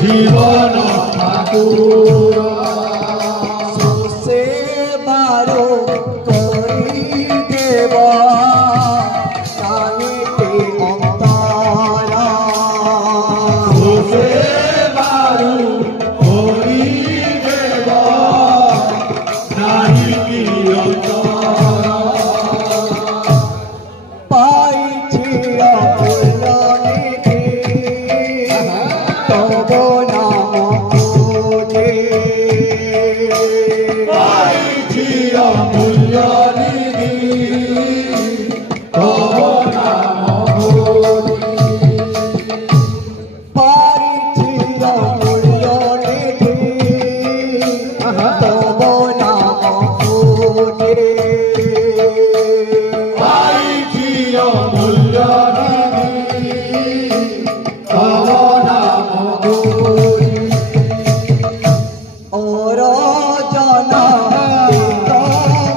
জীবন ঠাকুর সে বারো করি দেব জানিতে অন্তরা সে বারু হরি দেব নাহি কি অন্তর পাইছি অপূর্ণনিধি তব নাম খুঁজে পাইছি অমূল্য নিধি তব নাম পাইছি অপূর্ণনিধি তব নাম খুঁজে পাইছি অমূল্য নিধি তব নাম ওর জনা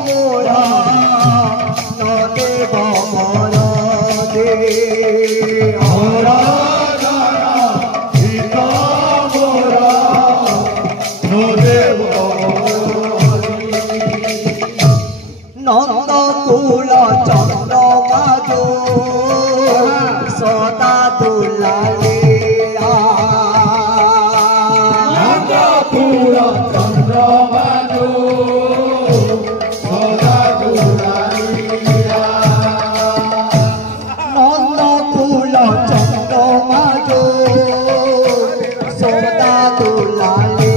মোরা নদেব মর দে হর জনা হিত মোরা নদেব নন্দ কুল চন্দ্র মাধু সদা দুলালে নন্দ কুল চন্দ্র মাধু সদা দুলালিয়া নন্দ কুল চন্দ্র মাধু সদা দুলালে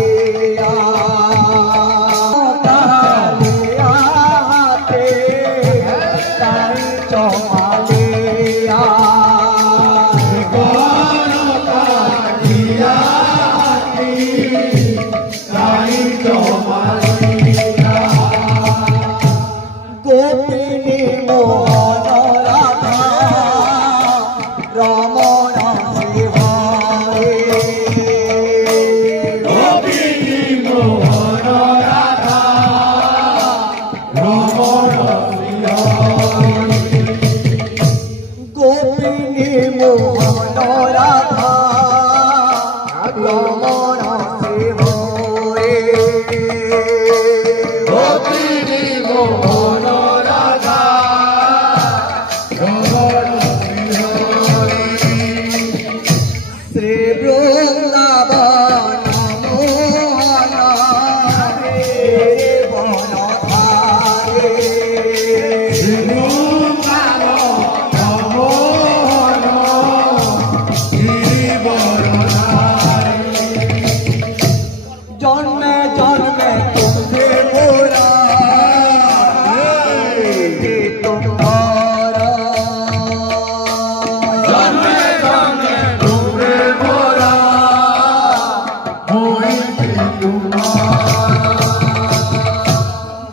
গোপিনী মোহন রাধা রমণ শিবারে গোপিনী মোহন রাধা রমণ গোপিনী মোহন রাধা রমণ শিবারে গোপিনী মোহন রাধা রমণ শ্রী বৃন্দাবন মোহন বনধারে জন্মে জন্মে তুমি মোরা তোমার জন্মে জন্মে তোমরে মোরা হইতে তোমার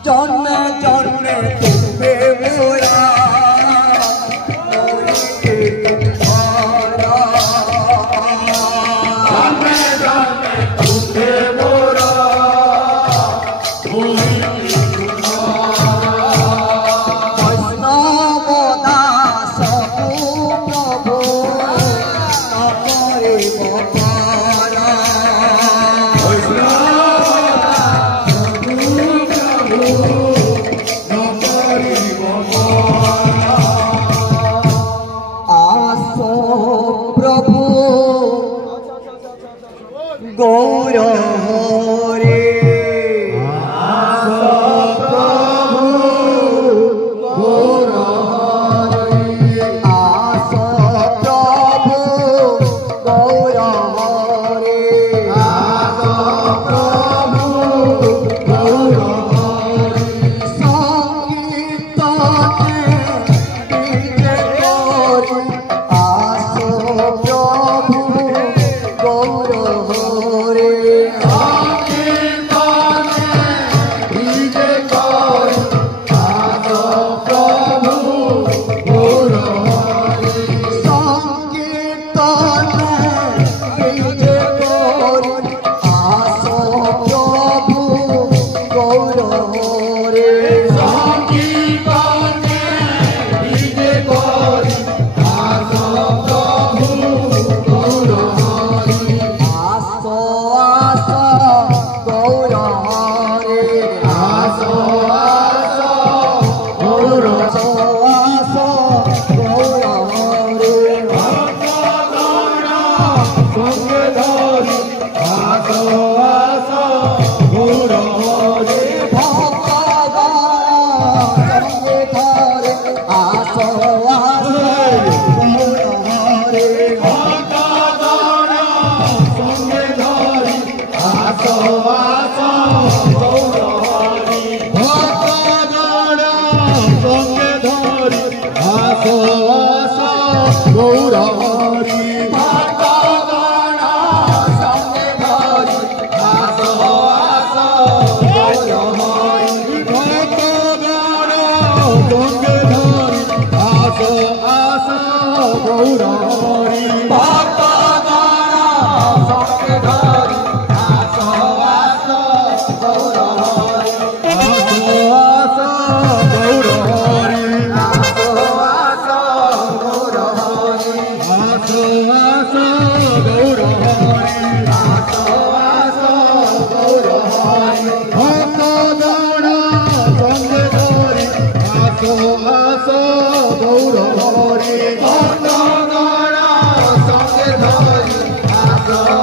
জন্মে জন্মে তুমি মোরা হইতে তোমার জন্মে জন্মে তোমরে মোরা হইতে বৈষ্ণব দাস প্রভু নকরে বকারা आसो प्रभु गौर हरे आसो प्रभु गौर हरे संकीर्तन সঙ্গে ধরি আসো আসো গৌর হরি ভক্ত সঙ্গে ধরে আসো আসো গৌর হরে ভক্তগণ সঙ্গে ধরি আসো আসো গৌর হরি ভক্তগণ সঙ্গে ধরি আসো আসো গৌর হরি ভক্তগণ সঙ্গে ধরি আসো আসো গৌর হরি ভক্তগণ সঙ্গে ধরি আসো আসো গৌর হরি ভক্তগণ সঙ্গে ধরি আসো আসো গৌর হরি আসো আসো গৌর হরি আসো আসো গৌর হরি আসো আসো গৌর হরি আসো আসো গৌর হরি ভক্তগণ সঙ্গে ধরি আসো আসো গৌর হরি ভক্তগণ সঙ্গে ধরি আসো